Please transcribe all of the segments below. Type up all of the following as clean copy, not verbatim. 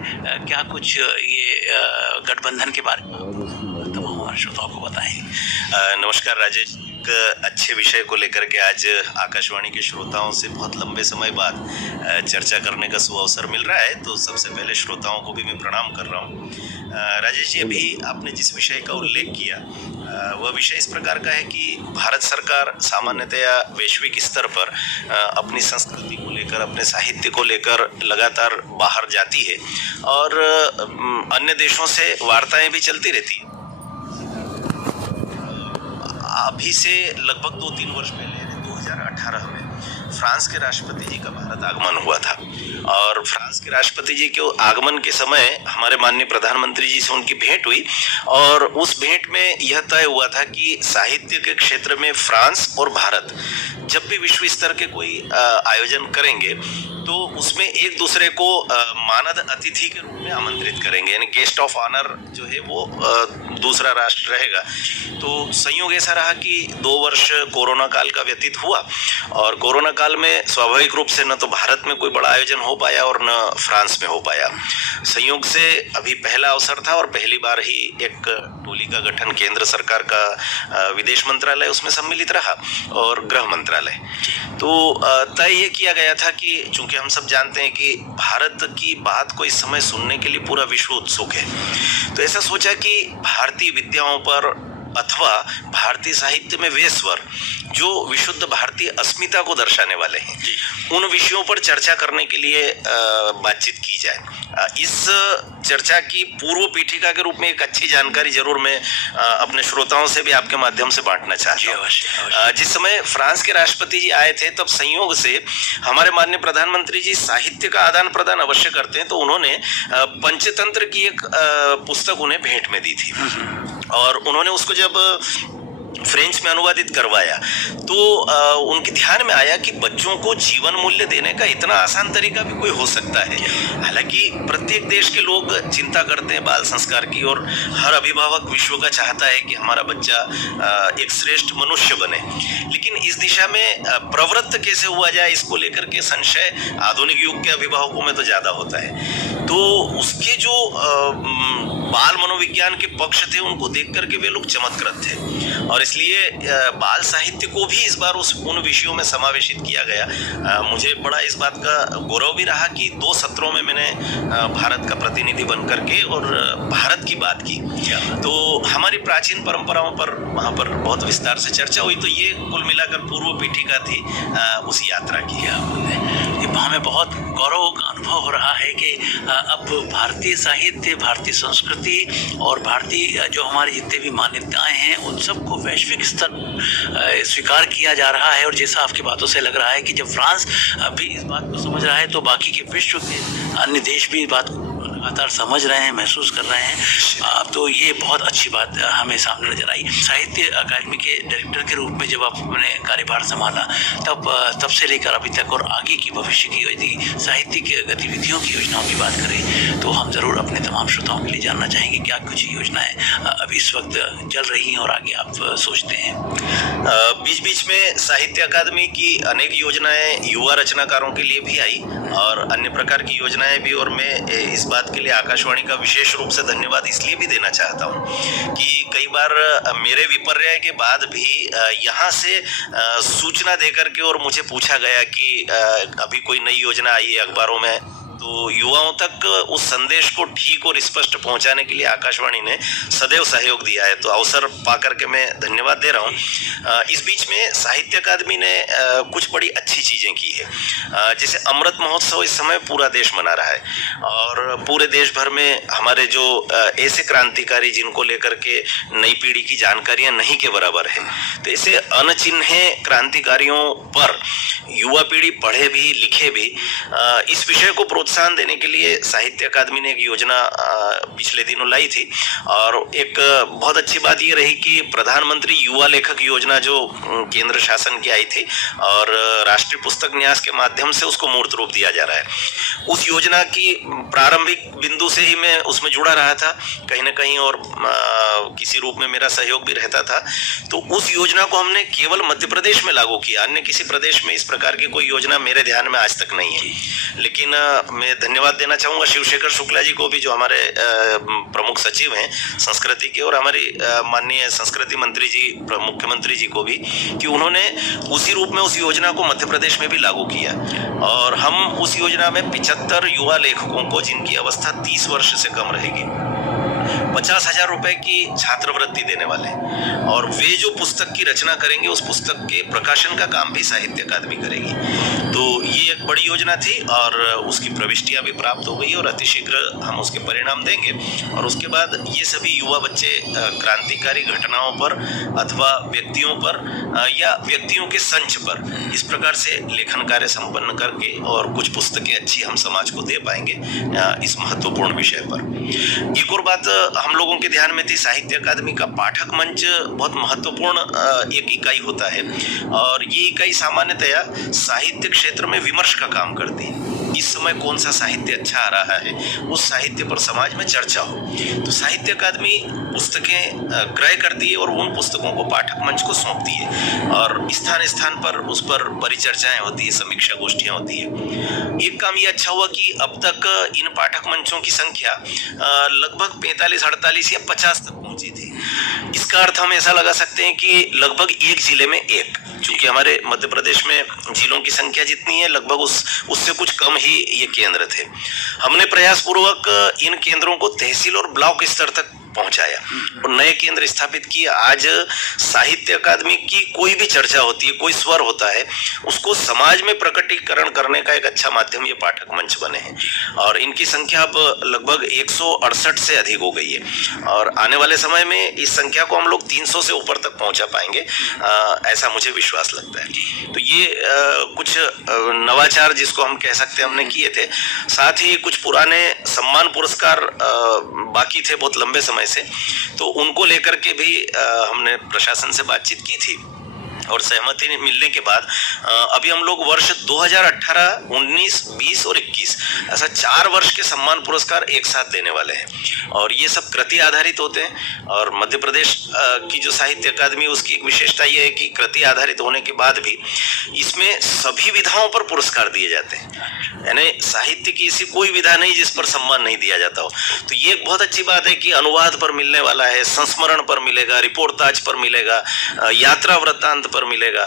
क्या कुछ ये गठबंधन के बारे में तमाम हमारे श्रोताओं को बताएं। नमस्कार राजेश, एक अच्छे विषय को लेकर के आज आकाशवाणी के श्रोताओं से बहुत लंबे समय बाद चर्चा करने का सुअवसर मिल रहा है, तो सबसे पहले श्रोताओं को भी मैं प्रणाम कर रहा हूँ। राजेश जी, अभी आपने जिस विषय का उल्लेख किया वह विषय इस प्रकार का है कि भारत सरकार सामान्यतया वैश्विक स्तर पर अपनी संस्कृति को लेकर, अपने साहित्य को लेकर लगातार बाहर जाती है और अन्य देशों से वार्ताएं भी चलती रहती है। अभी से लगभग 2-3 वर्ष पहले 2018 में फ्रांस के राष्ट्रपति जी का भारत आगमन हुआ था और फ्रांस के राष्ट्रपति जी के आगमन के समय हमारे माननीय प्रधानमंत्री जी से उनकी भेंट हुई और उस भेंट में यह तय हुआ था कि साहित्य के क्षेत्र में फ्रांस और भारत जब भी विश्व स्तर के कोई आयोजन करेंगे तो उसमें एक दूसरे को मानद अतिथि के रूप में आमंत्रित करेंगे, यानी गेस्ट ऑफ ऑनर जो है वो दूसरा राष्ट्र रहेगा। तो संयोग ऐसा रहा कि 2 वर्ष कोरोना काल का व्यतीत हुआ और कोरोना काल में स्वाभाविक रूप से न तो भारत में कोई बड़ा आयोजन हो पाया और न फ्रांस में हो पाया। संयोग से अभी पहला अवसर था और पहली बार ही एक टोली का गठन केंद्र सरकार का विदेश मंत्रालय उसमें सम्मिलित रहा और गृह मंत्रालय। तो तय ये किया गया था कि चूंकि हम सब जानते हैं कि भारत की बात को इस समय सुनने के लिए पूरा विश्व उत्सुक है, तो ऐसा सोचा कि भारतीय विद्याओं पर अथवा भारतीय साहित्य में वे स्वर जो विशुद्ध भारतीय अस्मिता को दर्शाने वाले हैं, उन विषयों पर चर्चा करने के लिए बातचीत की जाए। इस चर्चा की पूर्व पीठिका के रूप में एक अच्छी जानकारी जरूर मैं अपने श्रोताओं से भी आपके माध्यम से बांटना चाहता हूँ। जिस समय फ्रांस के राष्ट्रपति जी आए थे तब संयोग से हमारे माननीय प्रधानमंत्री जी साहित्य का आदान प्रदान अवश्य करते हैं, तो उन्होंने पंचतंत्र की एक पुस्तक उन्हें भेंट में दी थी और उन्होंने उसको जब फ्रेंच में अनुवादित करवाया तो उनके ध्यान में आया कि बच्चों को जीवन मूल्य देने का इतना आसान तरीका भी कोई हो सकता है। हालांकि प्रत्येक देश के लोग चिंता करते हैं बाल संस्कार की और हर अभिभावक विश्व का चाहता है कि हमारा बच्चा एक श्रेष्ठ मनुष्य बने, लेकिन इस दिशा में प्रवृत्त कैसे हुआ जाए इसको लेकर के संशय आधुनिक युग के अभिभावकों में तो ज्यादा होता है। तो उसके जो बाल मनोविज्ञान के पक्ष थे उनको देख करके वे लोग चमत्कृत थे और इसलिए बाल साहित्य को भी इस बार उन विषयों में समावेशित किया गया। मुझे बड़ा इस बात का गौरव भी रहा कि 2 सत्रों में मैंने भारत का प्रतिनिधि बन करके और भारत की बात की, तो हमारी प्राचीन परंपराओं पर वहाँ पर बहुत विस्तार से चर्चा हुई। तो ये कुल मिलाकर पूर्व पीठिका थी उस यात्रा की। हमें बहुत गौरव का अनुभव हो रहा है कि अब भारतीय साहित्य, भारतीय संस्कृति और भारतीय जो हमारी जितने भी मान्यताएं हैं उन सबको वैश्विक स्तर स्वीकार किया जा रहा है। और जैसा आपकी बातों से लग रहा है कि जब फ्रांस भी इस बात को समझ रहा है तो बाकी के विश्व के अन्य देश भी इस बात को लगातार समझ रहे हैं, महसूस कर रहे हैं। तो ये बहुत अच्छी बात हमें सामने नजर आई। साहित्य अकादमी के डायरेक्टर के रूप में जब आपने कार्यभार संभाला तब से लेकर अभी तक और आगे की भविष्य की यदि साहित्य की गतिविधियों की योजनाओं की बात करें तो हम जरूर अपने तमाम श्रोताओं के लिए जानना चाहेंगे क्या कुछ योजनाएं अभी इस वक्त चल रही हैं और आगे आप सोचते हैं। बीच बीच में साहित्य अकादमी की अनेक योजनाएं युवा रचनाकारों के लिए भी आई और अन्य प्रकार की योजनाएं भी, और मैं इस बात के लिए आकाशवाणी का विशेष रूप से धन्यवाद इसलिए भी देना चाहता हूं कि कई बार मेरे विपर्य के बाद भी यहाँ से सूचना देकर के और मुझे पूछा गया कि अभी कोई नई योजना आई है अखबारों में, तो युवाओं तक उस संदेश को ठीक और स्पष्ट पहुंचाने के लिए आकाशवाणी ने सदैव सहयोग दिया है। तो अवसर पाकर के मैं धन्यवाद दे रहा हूं। इस बीच में साहित्य अकादमी ने कुछ बड़ी अच्छी चीजें की है, जैसे अमृत महोत्सव इस समय पूरा देश मना रहा है और पूरे देश भर में हमारे जो ऐसे क्रांतिकारी जिनको लेकर के नई पीढ़ी की जानकारियां नहीं के बराबर है, तो ऐसे अनचिन्हे क्रांतिकारियों पर युवा पीढ़ी पढ़े भी लिखे भी, इस विषय को प्रोत्साहन देने के लिए साहित्य अकादमी ने एक योजना पिछले दिनों लाई थी और एक बहुत अच्छी बात ये रही कि प्रधानमंत्री युवा लेखक योजना जो केंद्र शासन की आई थी और राष्ट्रीय पुस्तक न्यास के माध्यम से उसको मूर्त रूप दिया जा रहा है। उस योजना की प्रारंभिक बिंदु से ही मैं उसमें जुड़ा रहा था कहीं ना कहीं और किसी रूप में मेरा सहयोग भी रहता था। तो उस योजना को हमने केवल मध्य प्रदेश में लागू किया, अन्य किसी प्रदेश में इस प्रकार की कोई योजना मेरे ध्यान में आज तक नहीं है। लेकिन मैं धन्यवाद देना चाहूँगा शिवशेखर शुक्ला जी को भी, जो हमारे प्रमुख सचिव हैं संस्कृति के, और हमारी माननीय संस्कृति मंत्री जी, मुख्यमंत्री जी को भी, कि उन्होंने उसी रूप में उस योजना को मध्य प्रदेश में भी लागू किया। और हम उस योजना में 75 युवा लेखकों को, जिनकी अवस्था 30 वर्ष से कम रहेगी, 50,000 रुपए की छात्रवृत्ति देने वाले, और वे जो पुस्तक की रचना करेंगे उस पुस्तक के प्रकाशन का काम भी साहित्य अकादमी करेगी। तो ये एक बड़ी योजना थी और उसकी प्रविष्टियां भी प्राप्त हो गई और अतिशीघ्र हम उसके परिणाम देंगे। और उसके बाद ये सभी युवा बच्चे क्रांतिकारी घटनाओं पर अथवा व्यक्तियों पर या व्यक्तियों के संच पर इस प्रकार से लेखन कार्य संपन्न करके और कुछ पुस्तकें अच्छी हम समाज को दे पाएंगे इस महत्वपूर्ण विषय पर। एक और बात हम लोगों के ध्यान में थी, साहित्य अकादमी का पाठक मंच बहुत महत्वपूर्ण एक इकाई होता है, और ये इकाई सामान्यतया साहित्य क्षेत्र में विमर्श का काम करती है। इस समय कौन सा साहित्य अच्छा आ रहा है, उस साहित्य पर समाज में चर्चा हो। तो साहित्य अकादमी पुस्तकें क्रय करती है और उन पुस्तकों को पाठक मंच को सौंपती है, और स्थान स्थान पर उस पर परिचर्चाएं होती है, समीक्षा गोष्ठियां होती है। एक काम ये अच्छा हुआ कि अब तक इन पाठक मंचों की संख्या लगभग 45, 48 या 50 तक पहुंची थी। इसका अर्थ हम ऐसा लगा सकते हैं कि लगभग एक जिले में एक, क्योंकि हमारे मध्य प्रदेश में जिलों की संख्या जितनी है लगभग उससे कुछ कम ही ये केंद्र थे। हमने प्रयास पूर्वक इन केंद्रों को तहसील और ब्लॉक स्तर तक पहुंचाया और नए केंद्र स्थापित किए। आज साहित्य अकादमी की कोई भी चर्चा होती है, कोई स्वर होता है, उसको समाज में प्रकटीकरण करने का एक अच्छा माध्यम ये पाठक मंच बने हैं, और इनकी संख्या अब लगभग 168 से अधिक हो गई है, और आने वाले समय में इस संख्या को हम लोग 300 से ऊपर तक पहुंचा पाएंगे, ऐसा मुझे विश्वास लगता है। तो ये कुछ नवाचार जिसको हम कह सकते हैं हमने किए थे। साथ ही कुछ पुराने सम्मान पुरस्कार बाकी थे बहुत लंबे समय से, तो उनको लेकर के भी हमने प्रशासन से बातचीत की थी, और सहमति मिलने के बाद अभी हम लोग वर्ष 2018, 19, 20 और 21 ऐसा 4 वर्ष के सम्मान पुरस्कार एक साथ देने वाले हैं, और ये सब कृति आधारित होते हैं। और मध्य प्रदेश की जो साहित्य अकादमी, उसकी एक विशेषता ये है कि कृति आधारित होने के बाद भी इसमें सभी विधाओं पर पुरस्कार दिए जाते हैं, यानी साहित्य की ऐसी कोई विधा नहीं जिस पर सम्मान नहीं दिया जाता हो। तो ये एक बहुत अच्छी बात है कि अनुवाद पर मिलने वाला है, संस्मरण पर मिलेगा, रिपोर्टाज पर मिलेगा, यात्रा वृत्तांत पर मिलेगा।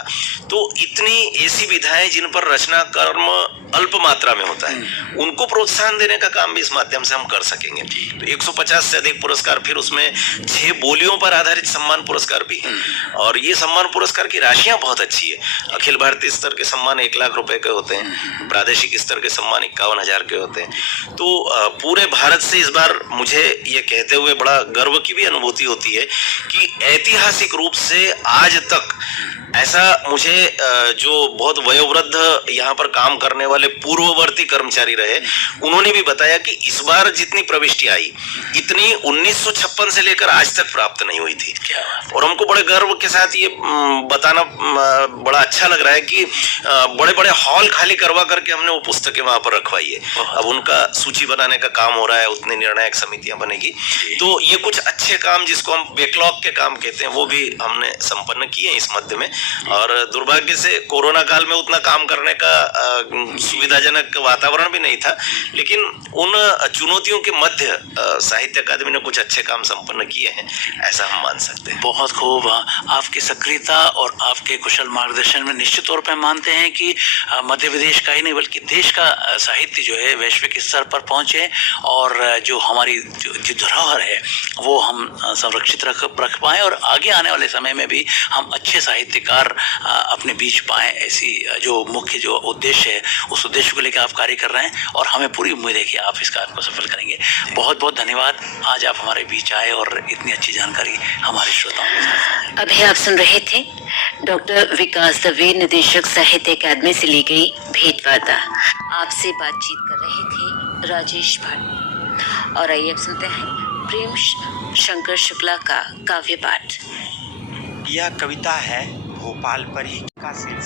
तो इतनी ऐसी विधाएं जिन पर रचना कर्म अल्प मात्रा में होता है, उनको प्रोत्साहन देने का काम भी इस माध्यम से हम कर सकेंगे। तो 150 से अधिक पुरस्कार, फिर उसमें 6 बोलियों पर आधारित सम्मान पुरस्कार भी हैं, और ये सम्मान पुरस्कार की राशियां बहुत अच्छी है। अखिल भारतीय स्तर के सम्मान 1 लाख रुपए के होते हैं, प्रादेशिक स्तर के सम्मान 51,000 के होते हैं। तो पूरे भारत से इस बार मुझे ये कहते हुए बड़ा गर्व की भी अनुभूति होती है कि ऐतिहासिक रूप से आज तक ऐसा मुझे जो बहुत वयोवृद्ध यहाँ पर काम करने वाले पूर्ववर्ती कर्मचारी रहे, उन्होंने भी बताया कि इस बार जितनी प्रविष्टि आई इतनी 1956 से लेकर आज तक प्राप्त नहीं हुई थी। और हमको बड़े गर्व के साथ ये बताना बड़ा अच्छा लग रहा है कि बड़े बड़े हॉल खाली करवा करके हमने वो पुस्तकें वहां पर रखवाई है। अब उनका सूची बनाने का काम हो रहा है, उतनी निर्णायक समितियां बनेगी। तो ये कुछ अच्छे काम जिसको हम बैकलॉग के काम कहते हैं, वो भी हमने संपन्न किए इस मध्य में। और दुर्भाग्य से कोरोना काल में उतना काम करने का सुविधाजनक वातावरण भी नहीं था, लेकिन उन चुनौतियों के मध्य साहित्य अकादमी ने कुछ अच्छे काम संपन्न किए हैं, ऐसा हम मान सकते हैं। बहुत खूब। आपकी सक्रियता और आपके कुशल मार्गदर्शन में निश्चित तौर पर मानते हैं कि मध्य प्रदेश का ही नहीं बल्कि देश का साहित्य जो है वैश्विक स्तर पर पहुंचे, और जो हमारी जो धरोहर है वो हम संरक्षित रख पाएं, और आगे आने वाले समय में भी हम अच्छे साहित्यकार अपने बीच पाएं। ऐसी जो मुख्य जो उद्देश्य है, उस उद्देश्य को लेकर आप कार्य कर रहे हैं, और हमें पूरी उम्मीद है कि आप इस कार्य को सफल करेंगे। बहुत बहुत धन्यवाद, आज आप हमारे बीच आए और इतनी अच्छी जानकारी हमारे श्रोताओं के साथ। अभी आप सुन रहे थे डॉक्टर विकास दवे, निदेशक साहित्य अकादमी से ली गई भेंटवार्ता। आपसे बातचीत कर रहे थे राजेश भट्ट। और आइए अब सुनते हैं प्रेम शंकर शुक्ला का काव्य पाठ। यह कविता है भोपाल पर ही का